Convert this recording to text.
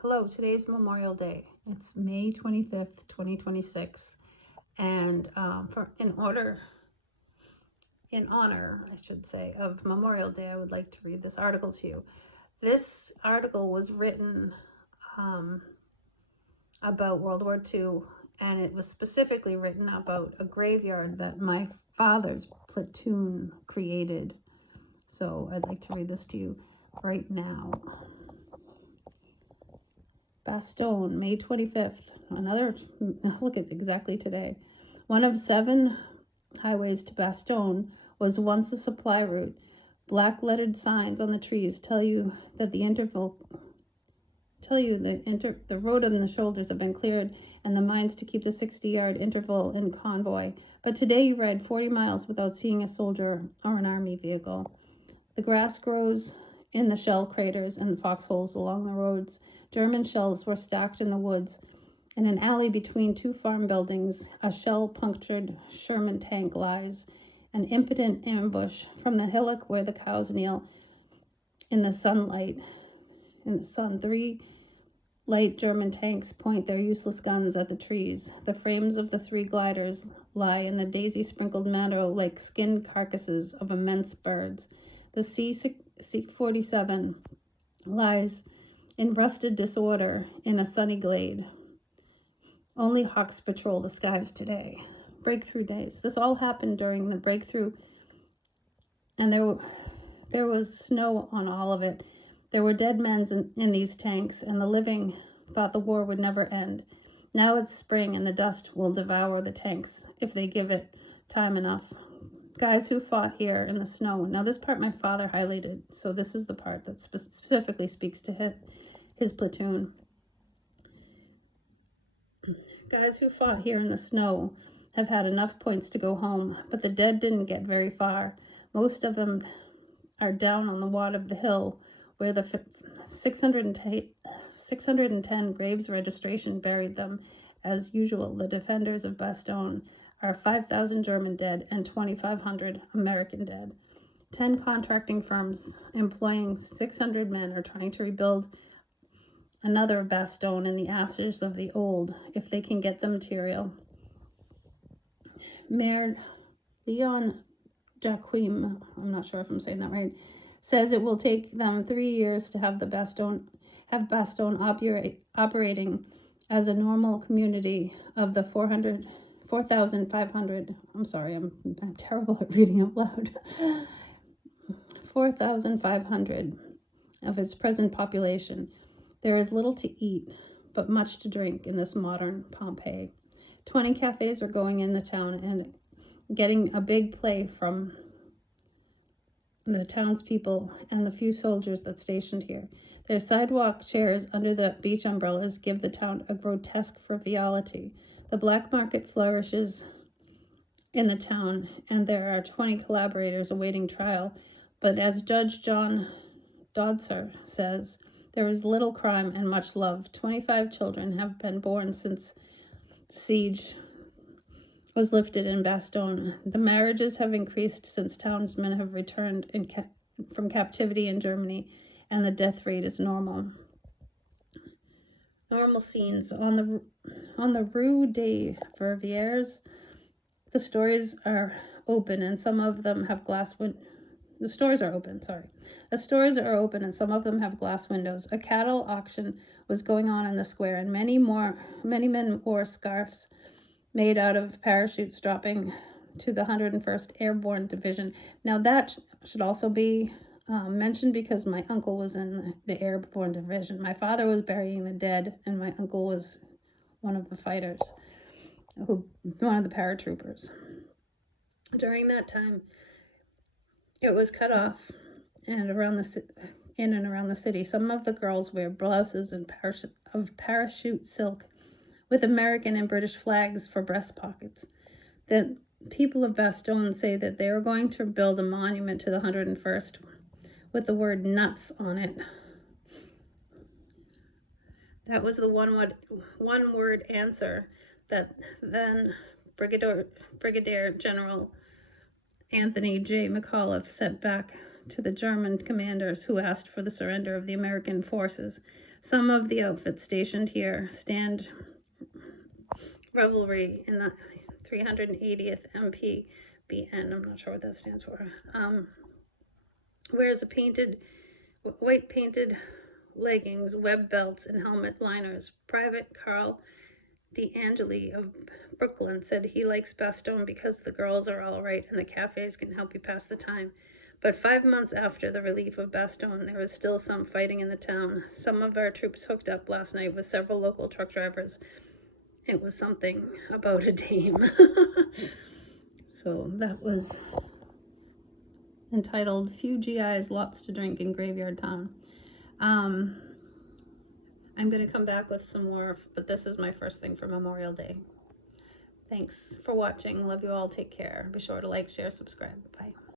Hello, today's Memorial Day. It's May 25th, 2026. And in honor, I should say, of Memorial Day, I would like to read this article to you. This article was written about World War II, and it was specifically written about a graveyard that my father's platoon created. So I'd like to read this to you right now. Bastogne, May 25th. Look at exactly today. One of 7 highways to Bastogne was once a supply route. Black lettered signs on the trees tell you that the road and the shoulders have been cleared and the mines to keep the 60-yard interval in convoy. But today you ride 40 miles without seeing a soldier or an army vehicle. The grass grows in the shell craters and foxholes along the roads. German shells were stacked in the woods. In an alley between 2 farm buildings, a shell-punctured Sherman tank lies, an impotent ambush from the hillock where the cows kneel in the sunlight. In the sun, 3 light German tanks point their useless guns at the trees. The frames of the 3 gliders lie in the daisy-sprinkled meadow like skinned carcasses of immense birds. The C-47 lies in rusted disorder in a sunny glade. Only hawks patrol the skies today. Breakthrough days. This all happened during the breakthrough, and there was snow on all of it. There were dead men in these tanks, and the living thought the war would never end. Now it's spring, and the dust will devour the tanks if they give it time enough. Guys who fought here in the snow. Now this part my father highlighted, so this is the part that specifically speaks to his platoon. Guys who fought here in the snow have had enough points to go home, but the dead didn't get very far. Most of them are down on the wad of the hill where the 610 graves registration buried them. As usual, the defenders of Bastogne are 5,000 German dead and 2,500 American dead. 10 contracting firms employing 600 men are trying to rebuild another Bastogne in the ashes of the old, if they can get the material. Mayor Leon Jacquim, I'm not sure if I'm saying that right, says it will take them 3 years to have Bastogne operating as a normal community of the 4,500. I'm sorry, I'm terrible at reading out loud. 4,500 of its present population. There is little to eat, but much to drink in this modern Pompeii. 20 cafes are going in the town and getting a big play from the townspeople and the few soldiers that stationed here. Their sidewalk chairs under the beach umbrellas give the town a grotesque frivolity. The black market flourishes in the town, and there are 20 collaborators awaiting trial. But as Judge John Dodser says, there is little crime and much love. 25 children have been born since the siege was lifted in Bastogne. The marriages have increased since townsmen have returned from captivity in Germany, and the death rate is normal. Normal scenes on the Rue des Verviers. The stores are open, and some of them have glass windows. The stores are open, and some of them have glass windows. A cattle auction was going on in the square, and many men wore scarves made out of parachutes dropping to the 101st Airborne Division. Now that should also be mentioned because my uncle was in the Airborne Division. My father was burying the dead, and my uncle was one of the fighters, one of the paratroopers. During that time, it was cut off in and around the city. Some of the girls wear blouses and parachute silk with American and British flags for breast pockets. The people of Bastogne say that they are going to build a monument to the 101st with the word nuts on it. That was the one word answer that then Brigadier General Anthony J. McAuliffe sent back to the German commanders who asked for the surrender of the American forces. Some of the outfits stationed here stand revelry in the 380th MPBN. I'm not sure what that stands for. Wears white painted leggings, web belts, and helmet liners. Private Carl DeAngeli of Brooklyn said he likes Bastogne because the girls are all right and the cafes can help you pass the time. But 5 months after the relief of Bastogne, there was still some fighting in the town. Some of our troops hooked up last night with several local truck drivers. It was something about a dame. So that was entitled Few GIs, Lots to Drink in Graveyard Town. I'm going to come back with some more, but this is my first thing for Memorial Day. Thanks for watching. Love you all. Take care. Be sure to like, share, subscribe. Bye.